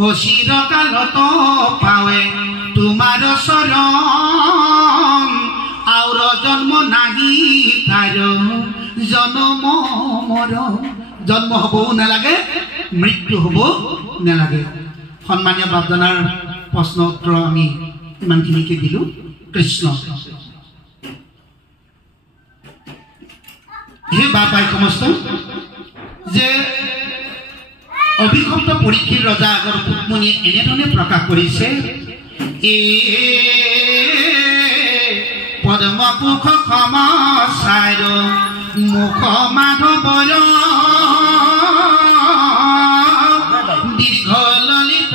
অচিৰকালত পাৱে তোমাৰ চৰণ আউৰ জন্ম নাহি তাৰ জন্ম মৰণ জন্ম হ'বও নালাগে মৃত্যু হ'ব নালাগে সন্মানীয় বাপজনাৰ প্ৰশ্ন উত্তৰ আমি ইমানখিনিকে দিলোঁ কৃষ্ণ হে বাপাই সমস্ত যে অভিষিক্ত পৰীক্ষিত ৰজা আগৰ পুত্মণিয়ে এনেধৰণে প্ৰকাশ কৰিছে পদ্মপুখ সমাচাৰ মুখ মাধৱৰ দীৰ্ঘ ললিত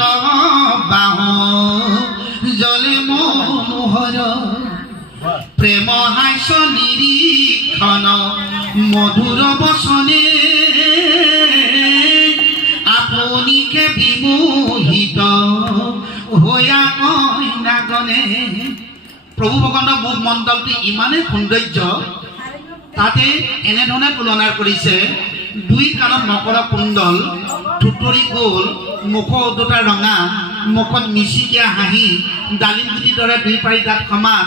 বাহ জলে মনোহৰ প্ৰেম হাস্য নিৰীক্ষণ মধুৰ বচনে আপুনিকে বিমোহিত হইয়া কইনাগনে প্ৰভু ভগৱানৰ মুখ মণ্ডলটো ইমানেই সৌন্দৰ্য তাতে এনেধৰণে তুলনা কৰিছে দুই কাণত মকৰা কুণ্ডল থুতৰি গোল মুখ দুটা ৰঙা মুখত মিচিকীয়া হাঁহি ডালিম গুটিৰ দৰে দুই পাৰি দাঁত সমান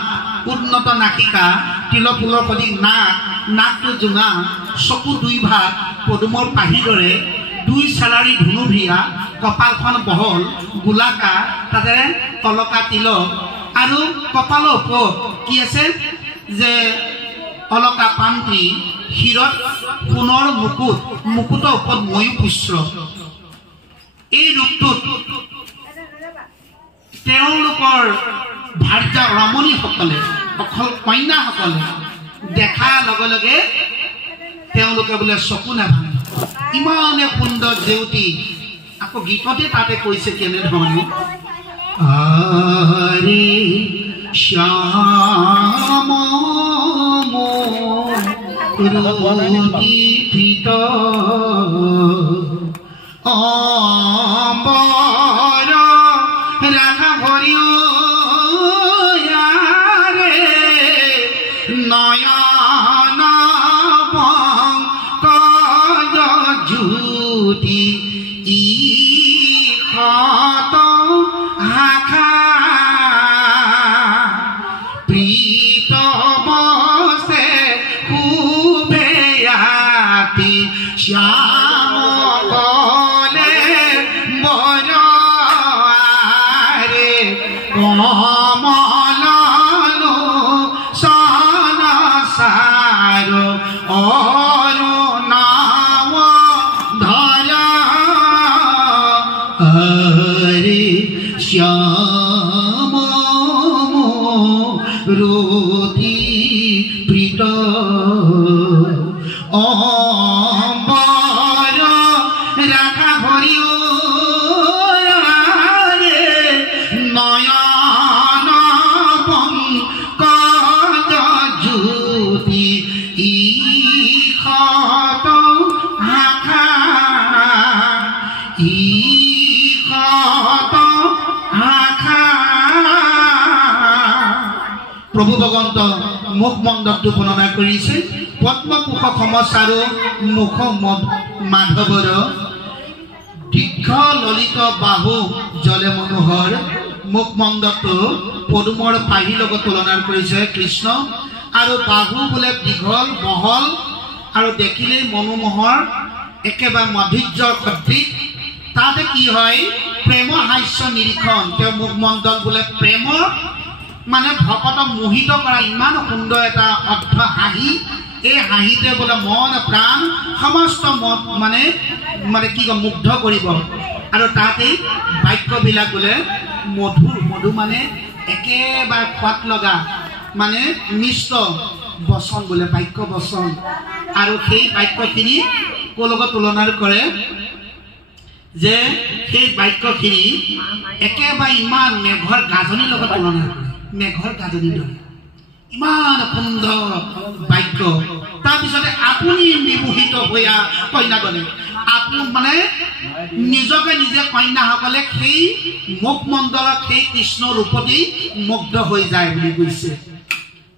উন্নত নাসিকা তিল ফুলৰ সদৃশ নাক নাকটো জোঙা চকু দুই ভাগ পদুমৰ পাহিৰ দৰে দুই চালাৰী ধুনুভিয়া কপালখন বহল গোলাকা তাতে কলকা তিলক আৰু কপালৰ ওপৰত কি আছে যে অলকা পান্তি শিৰত সোণৰ মুকুটৰ ওপৰত ময়ূৰ পুষ্প এই ৰূপটোত তেওঁলোকৰ ভাৰ্যা ৰমণীসকলে অকল কন্যাসকলে দেখাৰ লগে লগে তেওঁলোকে বোলে চকু নাভাঙে ইমানে সুন্দৰ জেউতি আকৌ গীততে তাতে কৈছে কেনেধৰণে আৰে শ্যাম ৰুদিত অম্বৰ ৰাধা ভৰিও নয়ন পংকজ জ্যোতি ইখত হাখা প্ৰীত বসে খুবেয়াতি শ্যাম গলে বৰাৰে কমল সনসাৰ অৰুণাৱ ধৰা হৰি শ্যাম ৰুধি প্ৰীত অম্বৰ ৰাধা হৰিও নয়ন পংকজ জ্যোতি ইখত হাখা ইখত হাখা প্ৰভু ভগৱন্ত মুখ মণ্ডলটো বৰ্ণনা কৰিছে পদ্মপুখ সমাচাৰ মুখ মাধৱৰ দীৰ্ঘ ললিত বাহু জলে মনোহৰ মুখ মণ্ডলটো পদুমৰ পাহিৰ লগত তুলনা কৰিছে কৃষ্ণ আৰু বাহু বোলে দীঘল বহল আৰু দেখিলেই মনোমোহৰ একেবাৰে মাধুৰ্যৰ সদৃশ তাতে কি হয় প্ৰেম হাস্য নিৰীক্ষণ তেওঁ মুখ মণ্ডল বোলে প্ৰেমৰ মানে ভকতক মোহিত কৰা ইমান সুন্দৰ এটা অৰ্থ হাঁহি এই হাঁহিতে বোলে মন প্ৰাণ সমস্ত মানে মানে কি কয় মুগ্ধ কৰিব আৰু তাতে বাক্যবিলাক বোলে মধু মানে একেবাৰে সোৱাদ লগা মানে মিষ্ট বচন বোলে বাক্য বচন আৰু সেই বাক্যখিনি কৰ লগত তুলনা কৰে যে সেই বাক্যখিনি একেবাৰে ইমান মেঘৰ গাজনিৰ লগত তুলনা কৰে মেঘৰ গাজনিৰ দৰে ইমান সুন্দৰ বাক্য তাৰপিছতে আপুনি বিমোহিত হৈয়া কন্যাগণে আপুনি মানে নিজকে নিজে কন্যাসকলে সেই মুখ মণ্ডলত সেই কৃষ্ণ ৰূপতেই মুগ্ধ হৈ যায় বুলি কৈছে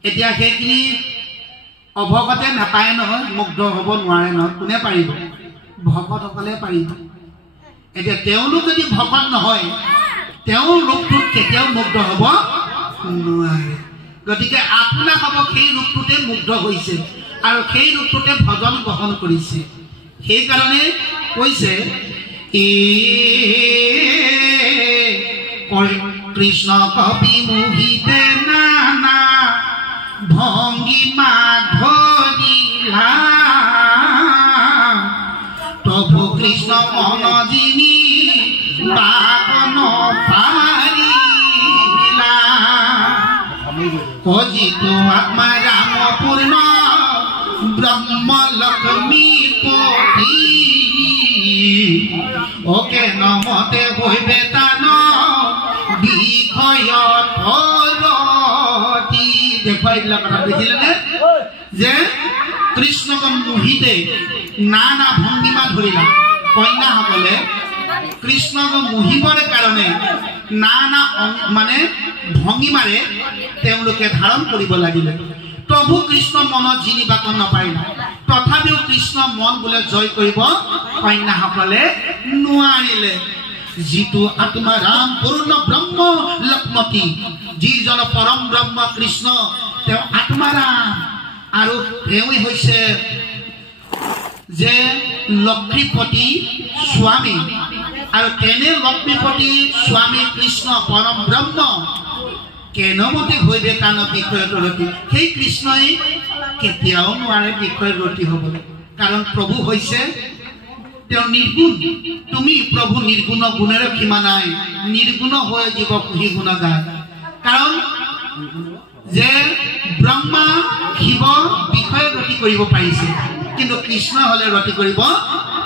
এতিয়া সেইখিনি অভগতে নাপায় নহয় মুগ্ধ হ'ব নোৱাৰে নহয় কোনে পাৰিব ভকতসকলে পাৰিব এতিয়া তেওঁলোক যদি ভকত নহয় তেওঁৰ ৰূপটোত কেতিয়াও মুগ্ধ হ'ব নোৱাৰে গতিকে আপোনা হ'ব সেই ৰূপটোতে মুগ্ধ হৈছে আৰু সেই ৰূপটোতে ভজন গ্ৰহণ কৰিছে সেইকাৰণে কৈছে কৃষ্ণ কবি মোহিতে নানা ভঙ্গিমা ধৰিলা তবু কৃষ্ণ মন যিনি বাগন পাৰিলা অজিতো আত্মা ৰাম পূৰ্ণ ব্ৰহ্ম লক্ষ্মী পতি ওকে নমতে হৈবে তান বিষয়ত ভৰতি দেখুৱাই দিলা কথা দেখিলেনে যে কৃষ্ণক মোহিতে নানা ভংগিমা ধৰিলা কন্যাসকলে কৃষ্ণক মোহিবৰ কাৰণে নানা মানে ভংগিমাৰে তেওঁলোকে ধাৰণ কৰিব লাগিলে তবু কৃষ্ণ মনত জিনিবাক নাপাৰিলে তথাপিও কৃষ্ণ মন বোলে জয় কৰিব কন্যাসকলে নোৱাৰিলে যিটো আত্মা ৰাম পূৰ্ণ ব্ৰহ্ম লক্ষ্মী যিজন পৰম ব্ৰহ্ম কৃষ্ণ তেওঁ আত্মা ৰাম আৰু তেওঁ হৈছে যে লক্ষ্মীপতি স্বামী আৰু তেনে লক্ষ্মীপতি স্বামী কৃষ্ণ পৰম ব্ৰহ্ম কেনমতে হৈবে তান বিষয়ত ৰতি সেই কৃষ্ণই কেতিয়াও নোৱাৰে বিষয়ত ৰতি হ'বলৈ কাৰণ প্ৰভু হৈছে তেওঁ নিৰ্গুণ তুমি প্ৰভু নিৰ্গুণ গুণেৰে সীমা নাই নিৰ্গুণ হৈ জীৱ কুহি গুণ গায় কাৰণ যে ব্ৰহ্মা শিৱ বিষয়ত ৰতি কৰিব পাৰিছে কিন্তু কৃষ্ণ হলে ৰতি কৰিব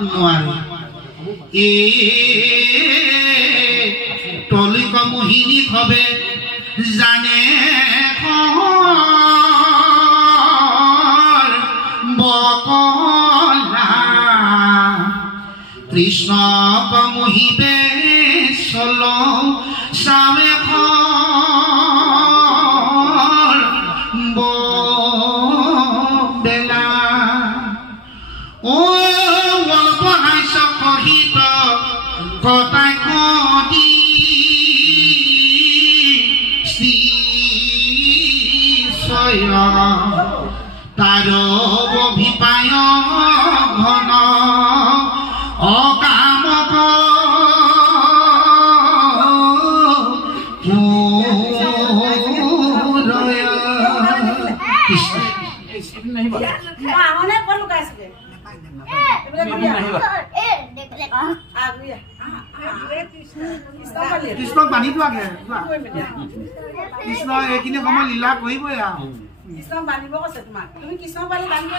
নোৱাৰে তলিক মোহিনী হবে জানে বকলা কৃষ্ণ মোহিবে চল চাৱে বেলা ও বহাইছ কহিত কটাই কদি তাৰ অভিপায় ঘন অকাম কৃষ্ণক বান্ধি যোৱাগে কৃষ্ণ এইখিনি সময় লীলা কৰিবই আৰু কৃষ্ণ বান্ধিব কৈছে তোমাক তুমি কৃষ্ণ পালি বান্ধিব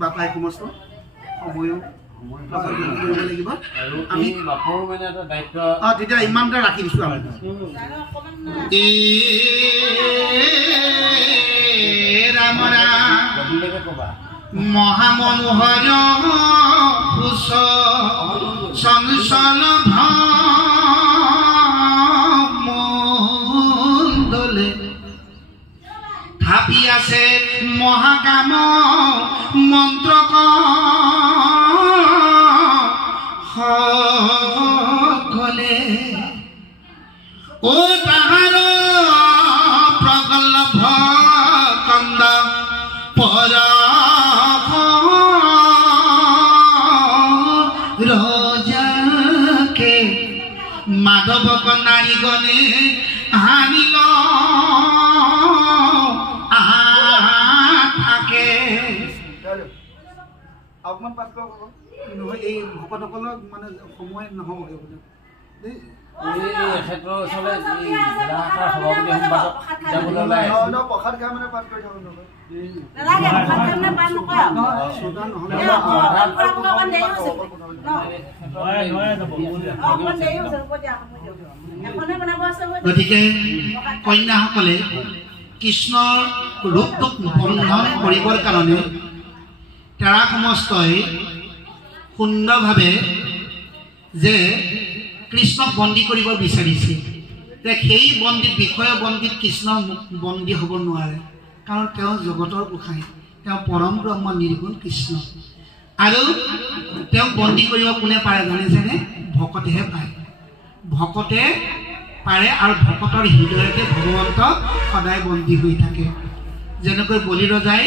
বাপাই সমস্ত সময়ো তেতিয়া ইমানটা ৰাখি দিছো ৰাম মহামনোহৰ কুশ চঞ্চল ভ্ৰমণ্ডলে থাপি আছে মহাকাম মন্ত্ৰ সকলে ও তাহাৰ প্ৰগল্ভ কন্দ পৰ রজাকে মাধবক নারীগণে হানিল থাকে অকমান পাঠ নহয় এই ভকতসকলক মানে সময় নহ'বগৈ বোলে দেই প্ৰসাদ খাই মানে পাঠ কৰি থাকোঁ গতিকে কন্যাসকলে কৃষ্ণৰ ৰূপটোক বন্ধন কৰিবৰ কাৰণে তেৰা সমস্তই সুন্দৰভাৱে যে কৃষ্ণক বন্দী কৰিব বিচাৰিছে যে সেই বন্দীত বিষয় বন্দীত কৃষ্ণ বন্দী হ'ব নোৱাৰে কাৰণ তেওঁ জগতৰ গোসাঁই তেওঁ পৰম ব্ৰহ্ম নিৰ্গুণ কৃষ্ণ আৰু তেওঁক বন্দী কৰিব কোনে পাৰে জানিছেনে? ভকতেহে পাৰে। ভকতে পাৰে আৰু ভকতৰ হৃদয়তে ভগৱন্ত সদায় বন্দী হৈ থাকে। যেনেকৈ বলি ৰজাই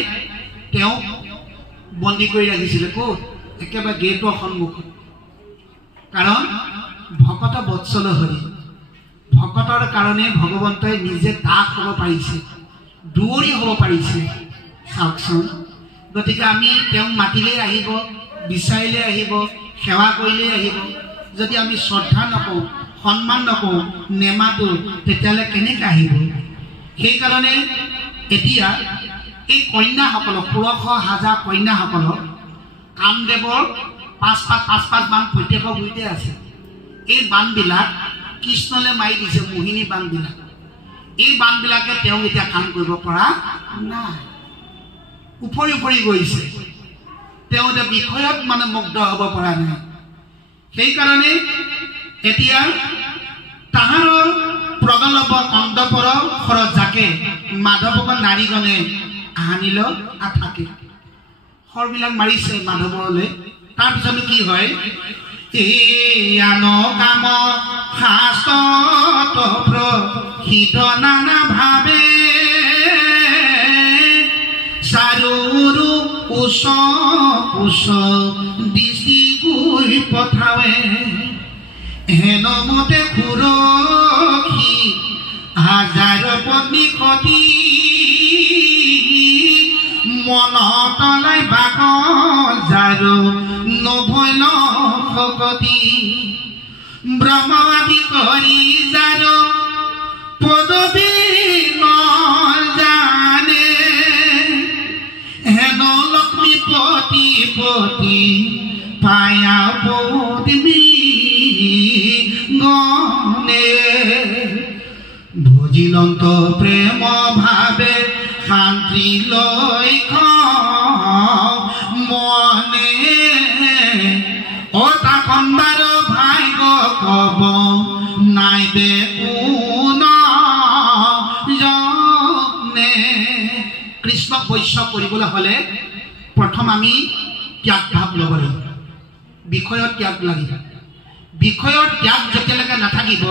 তেওঁক বন্দী কৰি ৰাখিছিলে ক'ত? একেবাৰে গেটৰ সন্মুখত। কাৰণ ভকত বৎসল হৰি, ভকতৰ কাৰণে ভগৱন্তই নিজে দাস হ'ব পাৰিছে, দুৱৰী হ'ব পাৰিছে। চাওকচোন, গতিকে আমি তেওঁক মাতিলেই আহিব, বিচাৰিলেই আহিব, সেৱা কৰিলেই আহিব। যদি আমি শ্ৰদ্ধা নকৰোঁ, সন্মান নকৰোঁ, নেমাতো, তেতিয়াহ'লে কেনেকৈ আহিব? সেইকাৰণে এতিয়া এই কন্যাসকলক, 16,000 কন্যাসকলক কামদেৱৰ 5 বান প্ৰত্যেকৰ গুৰিতে আছে। এই বানবিলাক কৃষ্ণলৈ মাৰি দিছে, মোহিনী বানবিলাক। এই বানবিলাকে তেওঁক এতিয়া কাম কৰিব পৰা নাই, উপৰি গৈছে। তেওঁ এতিয়া বিষয়ত মুগ্ধ হ'ব পৰা নাই। সেইকাৰণে এতিয়া তাহাৰৰ প্ৰগলভ কন্দপৰ খৰচ জাকে মাধৱক নাৰীগণে আনিল আথাকে। খৰবিলাক মাৰিছে মাধৱলৈ। তাৰপিছত কি হয়? আন কাম শাস্ত্ৰত প্ৰসিদ্ধ নানা ভাৱে চাৰুৰু উচ দৃষ্টি গৈ পঠাৱে হেনমতে সুৰক্ষী হাজাৰ পত্নী সতী মনতলাই বাক যাৰো নভৈল শকতি ব্ৰহ্মাদি কৰি যাৰো পদবী নজানে হেন লক্ষ্মীপতি পায়া পদবী গণে ভজিলন্ত প্ৰেম ভাৱে শান্তি লৈ মনে অতা কন্দাৰ ভাগ্য কব নাই দে জনে। কৃষ্ণক বৈশ্য কৰিবলৈ হ'লে প্ৰথম আমি ত্যাগ ভাৱ ল'ব লাগিব, বিষয়ৰ ত্যাগ লাগিব। বিষয়ৰ ত্যাগ যেতিয়ালৈকে নাথাকিব,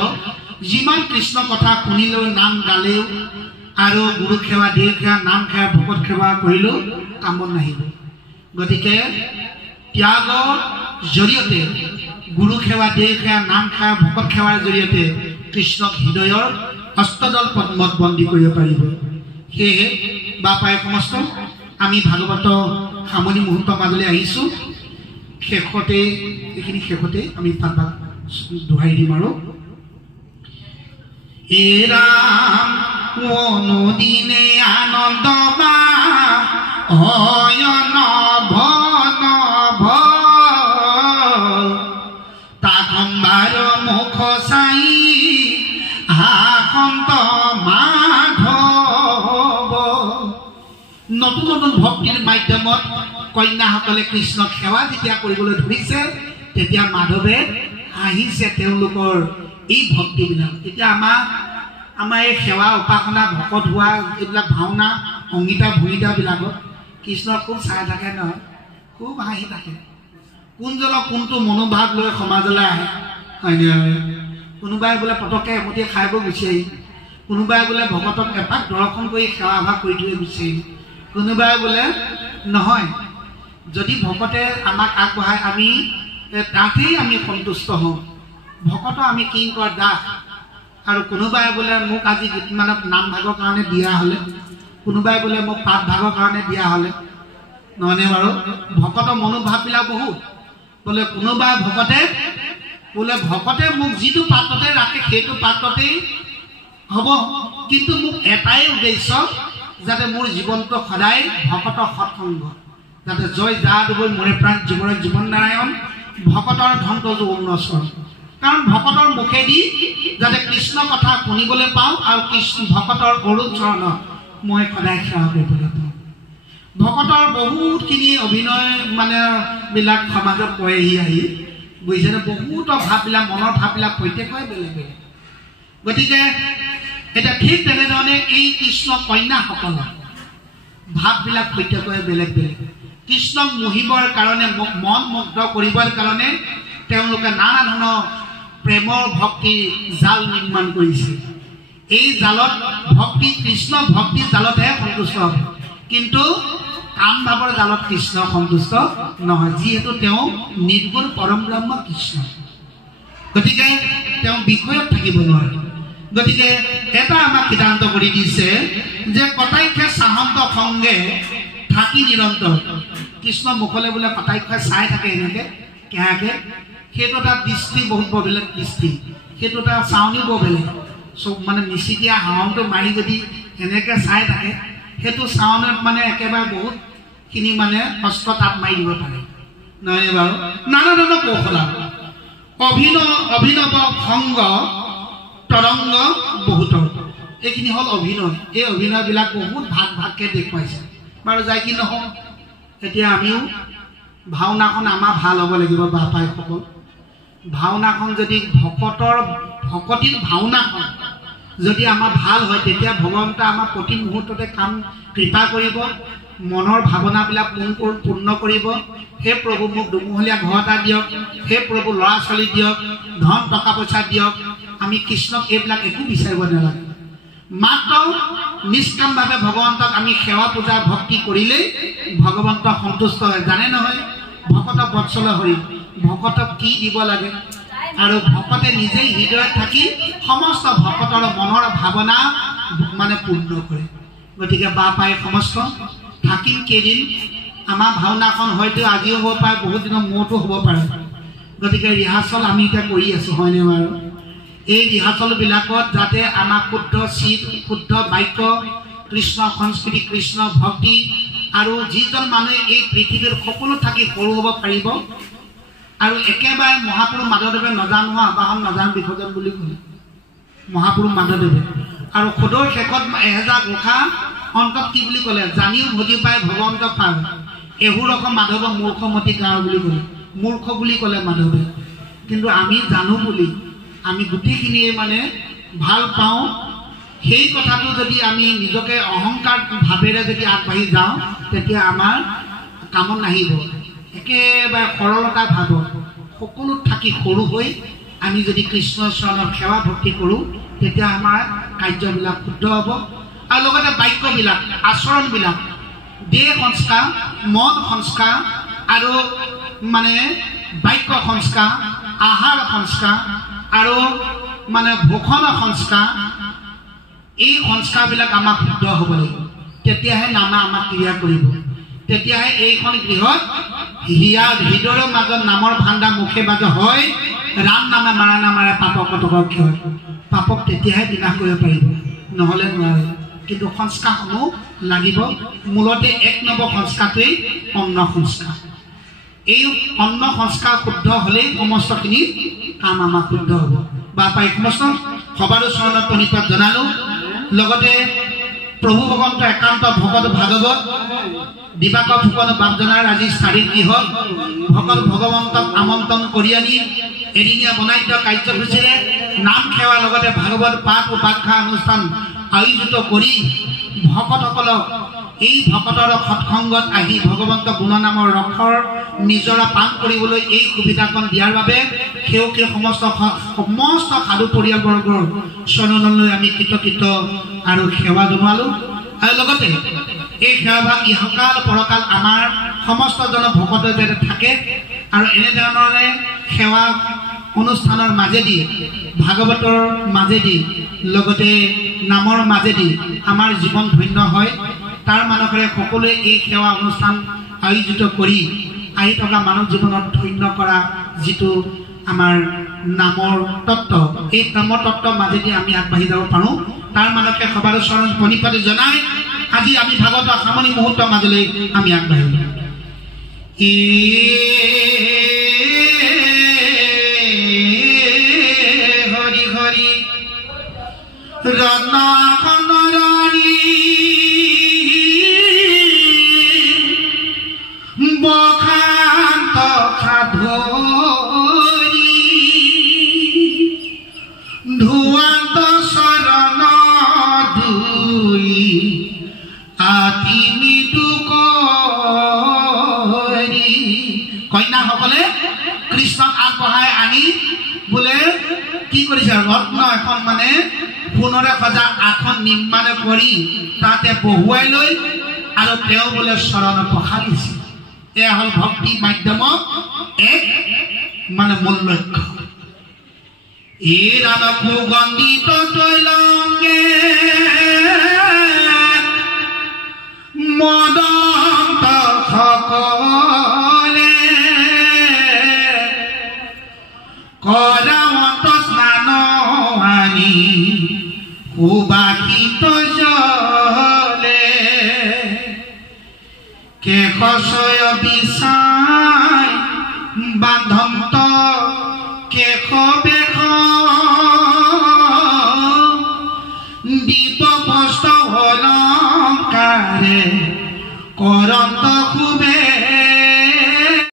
যিমান কৃষ্ণ কথা শুনিলেও, নাম গালেও আৰু গুৰু সেৱা, দেহ সেৱা, নাম সেৱা, ভকত সেৱা কৰিলেও কামত নাহিব। গতিকে ত্যাগৰ জৰিয়তে, গুৰু সেৱা, দেহ সেৱা, নাম সেৱা, ভকত সেৱাৰ জৰিয়তে কৃষ্ণক হৃদয়ৰ অষ্টদল পদ্মত বন্দী কৰিব পাৰিব। সেয়েহে বাপাই সমস্ত আমি ভাগৱত সামৰণি মুহূৰ্তৰ মাজলৈ আহিছোঁ। শেষতে আমি পাঠভাগ দোহাৰি দিম আৰু এৰাম অনুদিনে আনন্দ বা হয় নভ তাকম্বাৰ মুখ চাই হাসন্ত মাধৱ। নতুন নতুন ভক্তিৰ মাধ্যমত কন্যাসকলে কৃষ্ণক সেৱা যেতিয়া কৰিবলৈ ধৰিছে, তেতিয়া মাধৱে আহিছে তেওঁলোকৰ এই ভক্তিবিলাক। এতিয়া আমাৰ এই সেৱা, উপাসনা, ভকত হোৱা এইবিলাক ভাওনা, সংগীতা, ভূমিতাবিলাকত কৃষ্ণ খুব চাই থাকে নহয়, খুব হাঁহি থাকে। কোনজনক কোনটো মনোভাৱ লৈ সমাজলৈ আহে, হয়নে? কোনোবাই বোলে পটককৈ এমুঠি খাই বৈ গুচি আহি, কোনোবাই বোলে ভকতক এপাক দৰ্শন কৰি সেৱা ভাগ কৰি থৈ গুচি আহি, কোনোবাই বোলে নহয়, যদি ভকতে আমাক আগবঢ়াই আমি তাতেই আমি সন্তুষ্ট হওঁ, ভকত আমি কিংকৰ দাস। আৰু কোনোবাই বোলে মোক আজি গীতমানক নাম ভাগৰ কাৰণে দিয়া হ'লে, কোনোবাই বোলে মোক পাঠ ভাগৰ কাৰণে দিয়া হ'লে, নহয়নে বাৰু? ভকতৰ মনোভাৱবিলাক বহুত। বোলে কোনোবাই ভকতে মোক যিটো পাত্ৰতে ৰাখে সেইটো পাত্ৰতেই হ'ব, কিন্তু মোক এটাই উদ্দেশ্য, যাতে মোৰ জীৱনটো সদায় ভকতৰ সৎসংগ, যাতে জয় যা দুবৈ মোৰে প্ৰাণ জীৱন নাৰায়ণ ভকতৰ ধন্তজো উন্নচন। কাৰণ ভকতৰ মুখেদি যাতে কৃষ্ণ কথা শুনিবলৈ পাওঁ আৰু ভকতৰ অৰুণ চৰণত মই সদায় সেৱা কৰিবলৈ পাওঁ। ভকতৰ বহুতখিনি অভিনয় বিলাক সমাজত কৰেহি আহি, বুজিছেনে? বহুতৰ ভাৱবিলাক, মনৰ ভাৱবিলাক প্ৰত্যেকৰে বেলেগ বেলেগ। গতিকে এতিয়া ঠিক তেনেধৰণে এই কৃষ্ণ কন্যাসকলৰ ভাৱবিলাক প্ৰত্যেকৰে বেলেগ বেলেগ। কৃষ্ণক মোহিবৰ কাৰণে মন মুগ্ধ কৰিবৰ কাৰণে তেওঁলোকে নানা ধৰণৰ প্ৰেমৰ ভক্তিৰ জাল নিৰ্মাণ কৰিছে। এই জালত ভক্তি কৃষ্ণ ভক্তিৰ জালতহে সন্তুষ্ট হ'ব, কিন্তু কাম ভাৱৰ জালত কৃষ্ণ সন্তুষ্ট নহয়, যিহেতু তেওঁ নিৰ্গুণ পৰম ব্ৰহ্ম কৃষ্ণ। গতিকে তেওঁ বিষয়ত থাকিব নোৱাৰে। গতিকে এটা আমাক সিদ্ধান্ত কৰি দিছে যে কটাক্ষে চাহন্ত সংগে থাকি নিৰন্তৰ। কৃষ্ণ মুখলৈ বোলে কটাক্ষে চাই থাকে এনেকে কেহাকে, সেইটো এটা দৃষ্টি বহুত বৰ বেলেগ দৃষ্টি, সেইটো এটা চাউনি বৰ বেলেগ। চব মানে মিচিকিয়া হাওনটো মাৰি যদি এনেকে চাই থাকে, সেইটো চাউনত মানে একেবাৰে বহুতখিনি মানে কষ্ট তাত মাৰি দিব পাৰে, নহয় বাৰু? নানা ধৰণৰ কৌশল। অভিনৱ সংগ তৰংগ বহুত, এইখিনি হ'ল অভিনয়। এই অভিনয়বিলাক বহুত ভাগ ভাগকৈ দেখুৱাইছে বাৰু। যায় কি নহওঁ, এতিয়া আমিও ভাওনাখন আমাৰ ভাল হ'ব লাগিব বাপাইসকল। ভাওনাখন যদি ভকতিৰ ভাওনাখন যদি আমাৰ ভাল হয়, তেতিয়া ভগৱন্তে আমাৰ প্ৰতি মুহূৰ্ততে কাম কৃপা কৰিব, মনৰ ভাৱনাবিলাক পূৰ্ণ কৰিব। হে প্ৰভু মোক দুমহলীয়া ঘৰ এটা দিয়ক, হে প্ৰভু ল'ৰা ছোৱালী দিয়ক, ধন টকা পইচা দিয়ক। আমি কৃষ্ণক এইবিলাক একো বিচাৰিব নালাগে, মাত্ৰ নিষ্কামভাৱে ভগৱন্তক আমি সেৱা পূজা ভক্তি কৰিলেই ভগৱন্ত সন্তুষ্ট হয়। জানে নহয় ভকত বৎসল হৰি, ভকতক কি দিব লাগে, আৰু ভকতে নিজেই হৃদয়ত থাকি সমস্ত ভকতৰ মনৰ ভাৱনা মানে পূৰ্ণ কৰে। গতিকে বাপাই সমস্ত থাকিম কেইদিন, আমাৰ ভাওনাখন হয়তো আজিও হ'ব পাৰে, বহুত দিনৰ মূৰতো হ'ব পাৰে। গতিকে ৰিহাৰ্চল আমি এতিয়া কৰি আছোঁ, হয়নে বাৰু? এই ৰিহাৰ্চলবিলাকত যাতে আমাৰ শুদ্ধ চিত, শুদ্ধ বাক্য, কৃষ্ণ সংস্কৃতি, কৃষ্ণ ভক্তি, আৰু যিজন মানুহে এই পৃথিৱীৰ সকলো থাকি সৰু হ'ব পাৰিব। আৰু একেবাৰে মহাপুৰুষ মাধৱদেৱে নজানো আবাহন নজানো বিসৰ্জন বুলি ক'লে মহাপুৰুষ মাধৱদেৱে। আৰু সদৰ শেষত 1000 ঘোষা অন্তত কি বুলি ক'লে, জানিও ভজি পাই ভগৱন্ত পাৰ, এহু ৰকম মাধৱ মূৰ্খমতী গাঁও বুলি ক'লে, মূৰ্খ বুলি ক'লে মাধৱে। কিন্তু আমি জানো বুলি আমি গোটেইখিনিয়ে মানে ভাল পাওঁ, সেই কথাটো যদি আমি নিজকে অহংকাৰ ভাৱেৰে যদি আগবাঢ়ি যাওঁ, তেতিয়া আমাৰ কামত নাহিব। একেবাৰে সৰলতা ভাৱত সকলোত থাকি সৰু হৈ আমি যদি কৃষ্ণ চৰণৰ সেৱা ভক্তি কৰোঁ, তেতিয়া আমাৰ কাৰ্যবিলাক শুদ্ধ হ'ব। আৰু লগতে বাক্যবিলাক, আচৰণবিলাক, দেহ সংস্কাৰ, মন সংস্কাৰ, আৰু মানে বাক্য সংস্কাৰ, আহাৰ সংস্কাৰ, আৰু মানে ভূষণ সংস্কাৰ, এই সংস্কাৰবিলাক আমাক শুদ্ধ হ'ব লাগিব। তেতিয়াহে নামে আমাক ক্ৰিয়া কৰিব, তেতিয়াহে এইখন গৃহত হৃদয়ৰ মাজত নামৰ ভাণ্ডা মুখে মাজে হয়, ৰাম নামে মাৰা নামাৰে পাপক কটকৰ ক্ষয়। পাপক তেতিয়াহে বিনাশ কৰিব পাৰিব, নহ'লে নোৱাৰে। কিন্তু সংস্কাৰসমূহ লাগিব। মূলতে 1 নম্বৰ সংস্কাৰটোৱেই অন্ন সংস্কাৰ। এই অন্ন সংস্কাৰ শুদ্ধ হ'লেই সমস্তখিনি কাম আমাৰ শুদ্ধ হ'ব। বাপাই সমস্ত সবাৰো চৰণত প্ৰণিপাত জনালোঁ। লগতে প্ৰভু ভগৱন্ত একান্ত ভকত ভাগৱত দিবাকৰ ফুকন বাপজনাৰ আজি 4 গৃহত ভকত ভগৱন্তক আমন্ত্ৰণ কৰি আনি এদিনীয়া বনাই দিয়া কাৰ্যসূচীৰে নাম সেৱাৰ লগতে ভাগৱত পাঠ উপাখ্যা অনুষ্ঠান আয়োজিত কৰি ভকতসকলক এই ভকতৰ সৎসংগত আহি ভগৱন্ত গুণনামৰ ৰসৰ নিজৰা পান কৰিবলৈ এই সুবিধাকণ দিয়াৰ বাবে সেউকে সমস্ত সাধু পৰিয়ালবৰ্গৰ চৰণলৈ আমি কৃতজ্ঞ আৰু সেৱা জনালোঁ। আৰু লগতে এই সেৱাভাগ ইহকাল পৰকাল আমাৰ সমস্তজন ভকতে যাতে থাকে, আৰু এনেধৰণৰে সেৱা অনুষ্ঠানৰ মাজেদি, ভাগৱতৰ মাজেদি, লগতে নামৰ মাজেদি আমাৰ জীৱন ধন্য হয়। তাৰ মানসেৰে সকলোৱে এই সেৱা অনুষ্ঠান আয়োজিত কৰি আহি থকা মানৱ জীৱনত ধন্য কৰা যিটো আমাৰ নামৰ তত্ত্ব, এই নামৰ তত্ত্বৰ মাজেদি আমি আগবাঢ়ি যাব পাৰোঁ, তাৰ মানসে সবাৰো চৰণ প্ৰণিপাত জনাই আজি আমি ভাগৱতৰ সামৰণি মুহূৰ্তৰ মাজলৈ আমি আগবাঢ়িম। হৰি হৰি ৰত্নখনৰি বখান্ত সাধৰি ধুৱান্ত চৰণ দুই আতি মৃদুক কৃষ্ণক আগবঢ়াই আনি বোলে কি কৰিছে ৰত্ন এখন মানে সোণৰে সজা আসন নিৰ্মাণ কৰি তাতে বহুৱাই লৈ আৰু তেওঁ বোলে চৰণ পখালিছে এয়া হ'ল ভক্তি মাধ্যমৰ এক মানে মূল লক্ষ্য এই ৰাম সুগন্ধিত তৈলংগে মদন্ত সকলে কৰাৱন্ত স্নান আনি সুবাসিত জলে কেশয় বিচাই বান্ধন্ত কেশ বেশ দীপ বস্ত্ৰ অলংকাৰে কৰন্ত